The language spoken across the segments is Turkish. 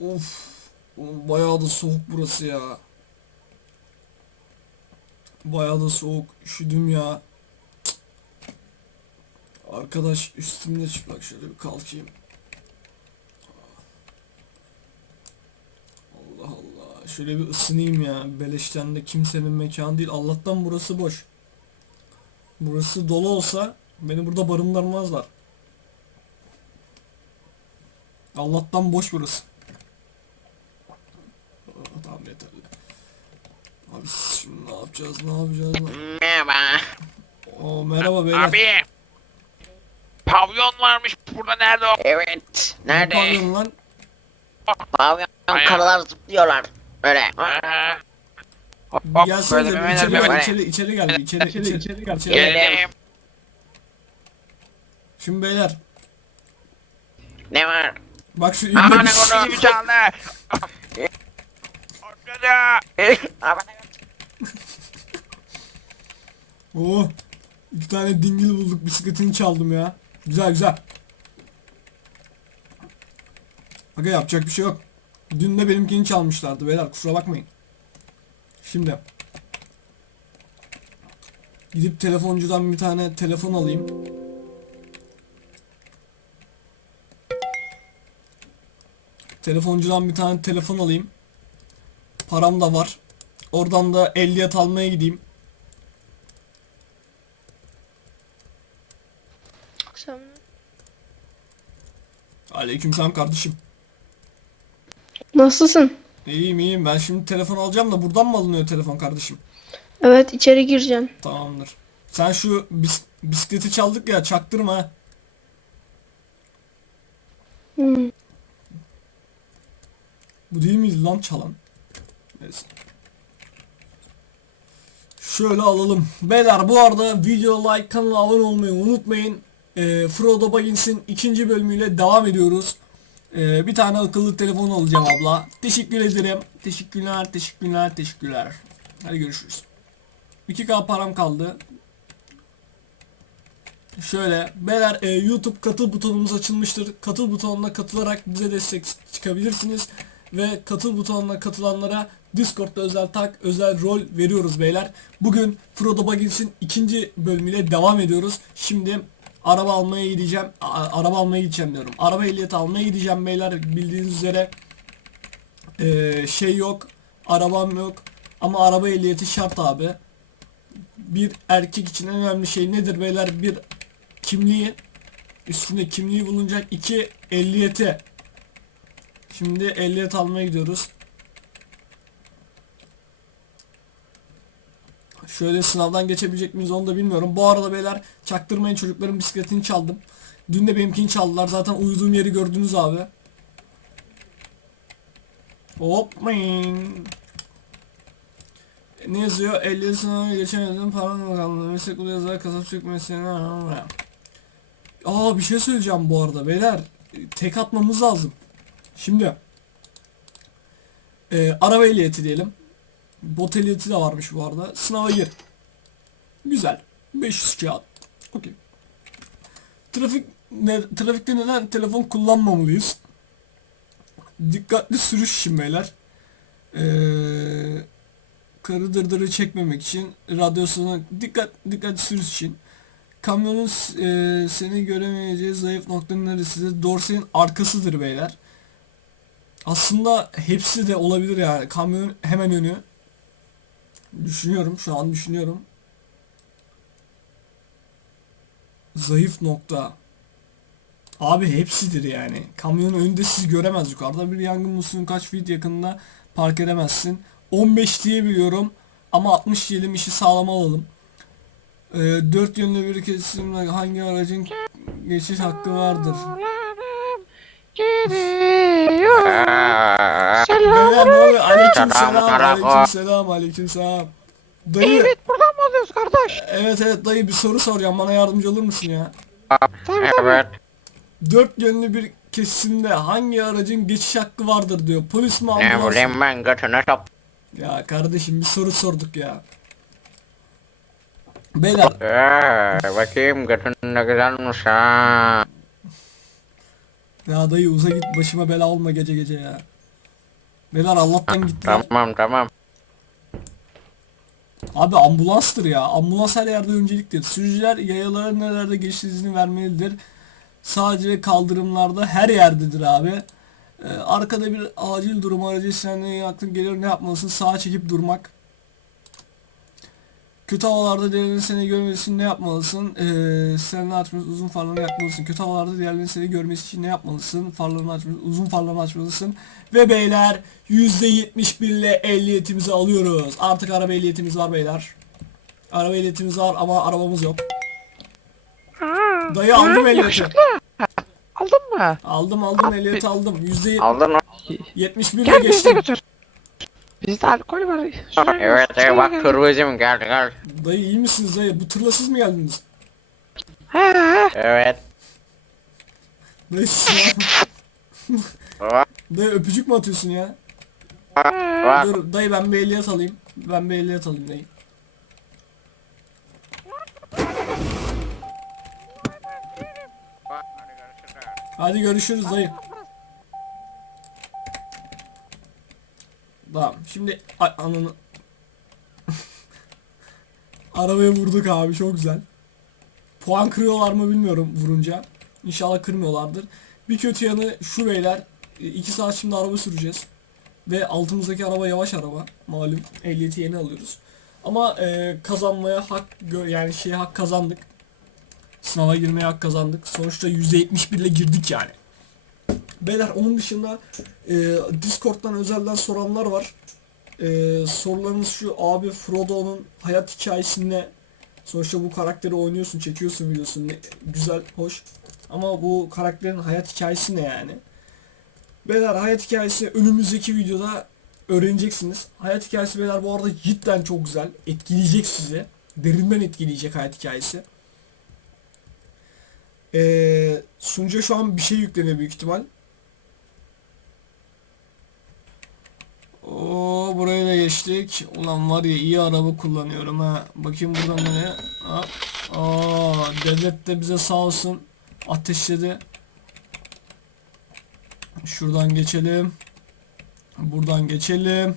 Of. Bayağı da soğuk burası ya. Bayağı da soğuk. Üşüdüm ya. Arkadaş üstümde çıplak şöyle bir kalkayım. Allah Allah. Şöyle bir ısınayım ya. Beleşten de kimsenin mekanı değil. Allah'tan burası boş. Burası dolu olsa beni burada barındırmazlar. Allah'tan boş burası. Aa, Tamam yeterli. Abi şimdi ne yapacağız ne yapacağız? Ne... Merhaba. Oo, merhaba beyler. Abi. Pavyon varmış burada nerede o? Evet. Ne Nerede? pavyon lan? Pavyon Ay- karılar zıplıyorlar. Öyle. Aa. Hop Bir hop Gelsene böyle bir böyle içeri gel, böyle. içeri, içeri gel, bir içeri, içeri, içeri gel. içeri gel. Geldim. Şimdi beyler, Ne var? bak şu Aman ünlü ne bir çaldı. Ortada. Oo, iki tane dingil bulduk, bisikletini çaldım ya. Güzel güzel. Aga yapacak bir şey yok. Dün de benimkini çalmışlardı beyler, kusura bakmayın. Şimdi. Gidip telefoncudan bir tane telefon alayım. Telefoncudan bir tane telefon alayım. Param da var. Oradan da ehliyet almaya gideyim. Akşam. Aleykümselam kardeşim. Nasılsın? İyiyim iyiyim. Ben şimdi telefon alacağım da buradan mı alınıyor telefon kardeşim? Evet içeri gireceksin. Tamamdır. Sen şu bis- bisikleti çaldık ya çaktırma ha. Hmm. Bu değil miydi lan çalan? Neyse. Şöyle alalım. Beyler bu arada video like kanala abone olmayı unutmayın. Ee, Frodo Baggins'in ikinci bölümüyle devam ediyoruz. Ee, bir tane akıllı telefon alacağım abla. Teşekkür ederim. Teşekkürler, teşekkürler, teşekkürler. Hadi görüşürüz. 2K param kaldı. Şöyle beyler e, YouTube katıl butonumuz açılmıştır. Katıl butonuna katılarak bize destek çıkabilirsiniz. Ve katıl butonuna katılanlara Discord'da özel tak, özel rol veriyoruz beyler. Bugün Frodo Baggins'in ikinci bölümüyle devam ediyoruz. Şimdi araba almaya gideceğim. A- araba almaya gideceğim diyorum. Araba ehliyeti almaya gideceğim beyler. Bildiğiniz üzere e, şey yok. Arabam yok. Ama araba ehliyeti şart abi. Bir erkek için en önemli şey nedir beyler? Bir kimliği üstünde kimliği bulunacak iki ehliyeti şimdi ehliyet almaya gidiyoruz şöyle sınavdan geçebilecek miyiz onu da bilmiyorum. Bu arada beyler çaktırmayın çocukların bisikletini çaldım. Dün de benimkini çaldılar. Zaten uyuduğum yeri gördünüz abi. Hop min. Ne yazıyor? 50 sınavı geçemedim. Paran bakanlığı meslek ulu yazar kasapçılık mesleğine Aa bir şey söyleyeceğim bu arada. Beyler tek atmamız lazım. Şimdi e, Araba ehliyeti diyelim Bot ehliyeti de varmış bu arada Sınava gir Güzel 500 kağıt Okey Trafik ne, Trafikte neden telefon kullanmamalıyız Dikkatli sürüş için beyler Eee karı dırdırı çekmemek için radyosuna dikkat dikkat sürüş için kamyonun e, seni göremeyeceği zayıf noktanın neresidir? Dorsenin arkasıdır beyler. Aslında hepsi de olabilir yani. Kamyonun hemen önü. Düşünüyorum şu an düşünüyorum. Zayıf nokta. Abi hepsidir yani. Kamyonun önünde siz göremez yukarıda bir yangın musluğun kaç feet yakınında park edemezsin. 15 diye biliyorum ama 60 diyelim işi sağlam alalım. Ee, dört yönlü bir kesimle hangi aracın geçiş hakkı vardır? Ne oluyor? Aleyküm selam, Selam, aleyküm selam, aleyküm selam. Dayı, evet, buradan mı alıyoruz kardeş? evet dayı bir soru soracağım bana yardımcı olur musun ya? Evet. Dört yönlü bir kesimde hangi aracın geçiş hakkı vardır diyor. Polis mi Ne ambulans mı? bileyim ben götüne top. Ya kardeşim bir soru sorduk ya. Beyler Ee, bakayım götünde güzelmiş ha. Ya dayı uza git başıma bela olma gece gece ya. Beyler Allah'tan gittiler. Tamam tamam. Abi ambulanstır ya. Ambulans her yerde önceliktir. Sürücüler yayaların nelerde geçtiğini vermelidir. Sadece kaldırımlarda her yerdedir abi. Ee, arkada bir acil durum aracı sirenlerine yakın geliyor. Ne yapmalısın? Sağa çekip durmak. Kötü havalarda diğerlerinin seni görmesi için ne yapmalısın? Ee, sirenini açmalısın, uzun farlarını yakmalısın. Kötü havalarda diğerlerinin seni görmesi için ne yapmalısın? Farlarını açmalısın, uzun farlarını açmalısın. Ve beyler %71 ile ehliyetimizi alıyoruz. Artık araba ehliyetimiz var beyler. Araba ehliyetimiz var ama arabamız yok. Dayı aldım ehliyeti. Aldın mı? Aldım aldım ehliyeti aldım. Aldın mı? %71 ile Gel bizi de geçtim. götür. Bizde alkol var. Şuraya- Evet şuraya evet bak gel. kırmızım geldi gel. Dayı iyi misiniz dayı? Bu tırla siz mi geldiniz? He he. Evet. Dayı siz Bak Dayı öpücük mü atıyorsun ya? bak. Dur dayı ben bir ehliyet alayım. Ben bir ehliyet alayım dayı. Hadi görüşürüz dayı. Tamam şimdi ananı Arabaya vurduk abi çok güzel. Puan kırıyorlar mı bilmiyorum vurunca. İnşallah kırmıyorlardır. Bir kötü yanı şu beyler 2 saat şimdi araba süreceğiz. Ve altımızdaki araba yavaş araba. Malum ehliyeti yeni alıyoruz. Ama e, kazanmaya hak yani şeye hak kazandık. Sınava girmeye hak kazandık. Sonuçta %71 ile girdik yani. Beyler onun dışında e, Discord'dan özelden soranlar var. E, sorularınız şu abi Frodo'nun hayat hikayesi ne? Sonuçta bu karakteri oynuyorsun, çekiyorsun videosunu. Ne- güzel, hoş. Ama bu karakterin hayat hikayesi ne yani? Beyler hayat hikayesi önümüzdeki videoda öğreneceksiniz. Hayat hikayesi beyler bu arada cidden çok güzel. Etkileyecek sizi. Derinden etkileyecek hayat hikayesi. Ee, sunucuya şu an bir şey yükleniyor büyük ihtimal. Oo buraya da geçtik. Ulan var ya iyi araba kullanıyorum ha. Bakayım buradan ne? Aa devlet de bize sağ olsun ateşledi. Şuradan geçelim. Buradan geçelim.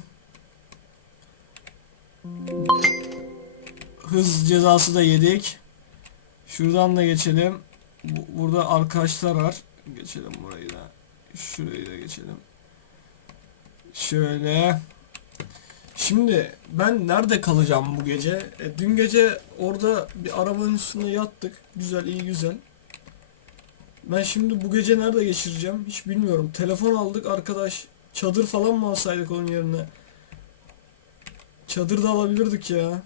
Hız cezası da yedik. Şuradan da geçelim. Bu- burada arkadaşlar var. Geçelim burayı da. Şurayı da geçelim. Şöyle. Şimdi ben nerede kalacağım bu gece? E, dün gece orada bir arabanın üstünde yattık. Güzel, iyi güzel. Ben şimdi bu gece nerede geçireceğim hiç bilmiyorum. Telefon aldık arkadaş. Çadır falan mı alsaydık onun yerine? Çadır da alabilirdik ya.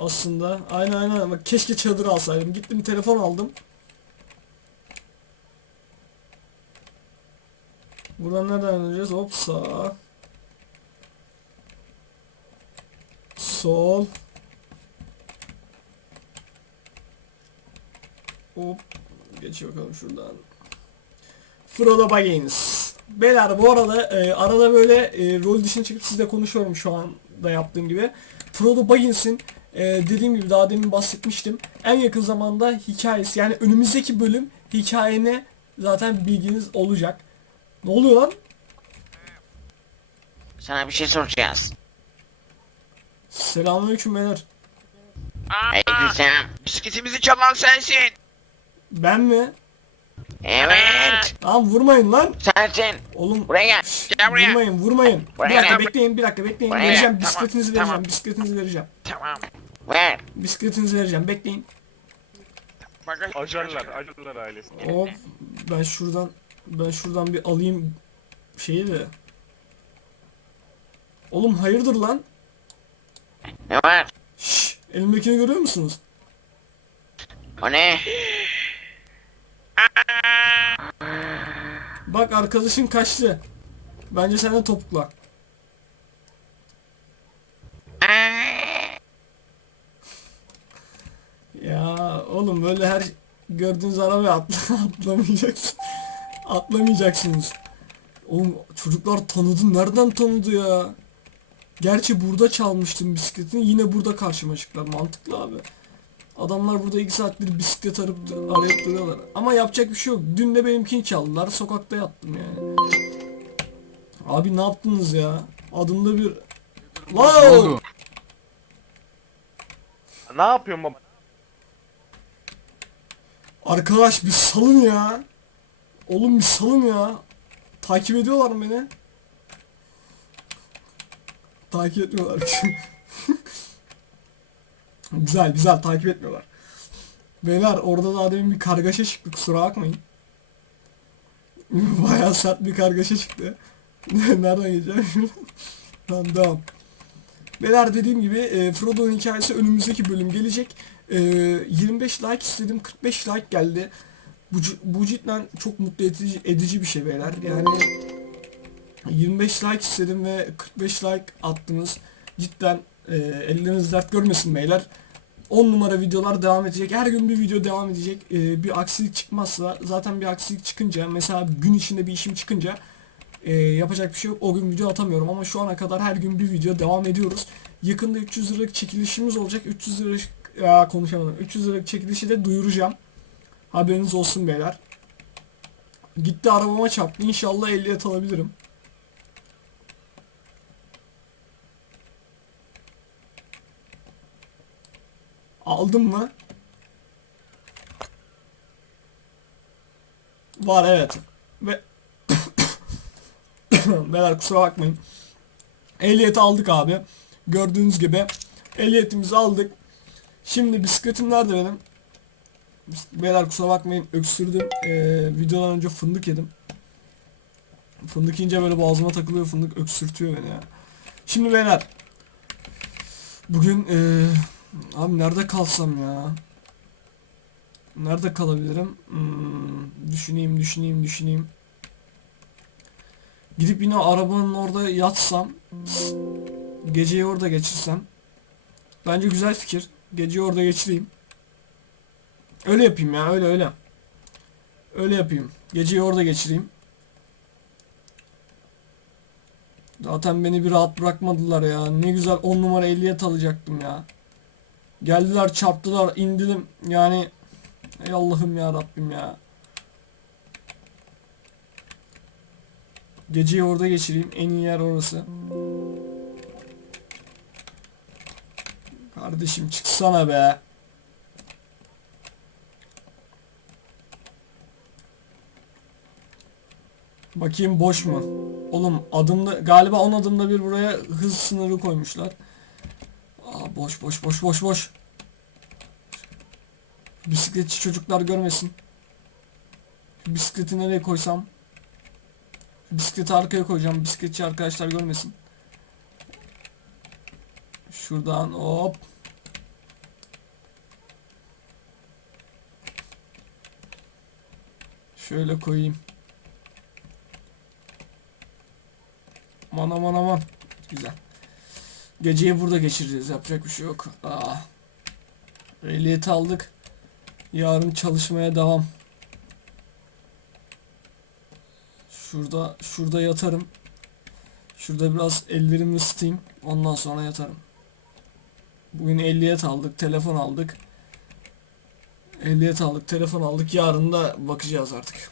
Aslında. Aynen aynen. Bak keşke çadır alsaydım. Gittim telefon aldım. Buradan nereden döneceğiz? Hop sağ. Sol. Hop. Geç bakalım şuradan. Frodo Baggins. Beyler bu arada e, arada böyle e, rol dışına çıkıp sizle konuşuyorum şu anda yaptığım gibi. Frodo Baggins'in e, dediğim gibi daha demin bahsetmiştim. En yakın zamanda hikayesi yani önümüzdeki bölüm hikayene zaten bilginiz olacak. Ne oluyor lan? Sana bir şey soracağız. Selamünaleyküm beyler. Aa, Aleykümselam. bisikletimizi çalan sensin. Ben mi? Evet. Lan vurmayın lan. Sensin. Oğlum Buraya gel. buraya. vurmayın vurmayın. Buraya bir dakika gel. bekleyin bir dakika bekleyin. Buraya vereceğim gel. bisikletinizi Tamam, vereceğim tamam. bisikletinizi vereceğim. Tamam. Ver. Bisikletinizi vereceğim bekleyin. Bagaj. Acarlar, acarlar ailesi. Hop ben şuradan ben şuradan bir alayım şeyi de. Oğlum hayırdır lan? Ne var? Şşş elimdekini görüyor musunuz? O ne? Bak arkadaşın kaçtı. Bence sen de topukla. Ya oğlum böyle her gördüğünüz arabaya atla atlamayacaksın. Atlamayacaksınız. Oğlum çocuklar tanıdı. Nereden tanıdı ya? Gerçi burada çalmıştım bisikletini. Yine burada karşıma çıktılar. Mantıklı abi. Adamlar burada 2 saattir bisiklet arayıp, arayıp duruyorlar. Ama yapacak bir şey yok. Dün de benimkini çaldılar. Sokakta yattım yani. Abi ne yaptınız ya? Adımda bir... Lan! Ne yapıyorsun baba? Arkadaş bir salın ya. Oğlum bir salın ya. Takip ediyorlar beni? Takip etmiyorlar. güzel güzel takip etmiyorlar. Beyler orada daha demin bir kargaşa çıktı kusura bakmayın. Bayağı sert bir kargaşa çıktı. Nereden geçeceğim tamam devam. Beyler dediğim gibi e, Frodo'nun hikayesi önümüzdeki bölüm gelecek. E, 25 like istedim 45 like geldi. Bu, bu cidden çok mutlu edici, edici bir şey beyler. Yani 25 like istedim ve 45 like attınız. Cidden e, elleriniz dert görmesin beyler. 10 numara videolar devam edecek. Her gün bir video devam edecek. E, bir aksilik çıkmazsa zaten bir aksilik çıkınca mesela gün içinde bir işim çıkınca e, yapacak bir şey yok. O gün video atamıyorum ama şu ana kadar her gün bir video devam ediyoruz. Yakında 300 liralık çekilişimiz olacak. 300 liralık ya konuşamadım. 300 liralık çekilişi de duyuracağım. Haberiniz olsun beyler. Gitti arabama çarptı. İnşallah ehliyet alabilirim. Aldım mı? Var evet. Ve Beyler kusura bakmayın. Ehliyeti aldık abi. Gördüğünüz gibi ehliyetimizi aldık. Şimdi bisikletim nerede benim? Beyler kusura bakmayın öksürdüm. Ee, videodan önce fındık yedim. Fındık yiyince böyle boğazıma takılıyor fındık öksürtüyor beni ya. Şimdi beyler. Bugün ee, abi nerede kalsam ya? Nerede kalabilirim? Hmm, düşüneyim düşüneyim düşüneyim. Gidip yine arabanın orada yatsam Geceyi orada geçirsem Bence güzel fikir Geceyi orada geçireyim Öyle yapayım ya öyle öyle. Öyle yapayım. Geceyi orada geçireyim. Zaten beni bir rahat bırakmadılar ya. Ne güzel 10 numara ehliyet alacaktım ya. Geldiler çarptılar indilim. Yani Ey Allah'ım ya Rabbim ya. Geceyi orada geçireyim. En iyi yer orası. Kardeşim çıksana be. Bakayım boş mu? Oğlum adımda galiba 10 adımda bir buraya hız sınırı koymuşlar. Aa, boş boş boş boş boş. Bisikletçi çocuklar görmesin. Bisikleti nereye koysam? Bisikleti arkaya koyacağım. Bisikletçi arkadaşlar görmesin. Şuradan hop. Şöyle koyayım. Aman aman aman. Güzel. Geceyi burada geçireceğiz. Yapacak bir şey yok. Aa. Ehliyeti aldık. Yarın çalışmaya devam. Şurada şurada yatarım. Şurada biraz ellerimi ısıtayım. Ondan sonra yatarım. Bugün ehliyet aldık, telefon aldık. Ehliyet aldık, telefon aldık. Yarın da bakacağız artık.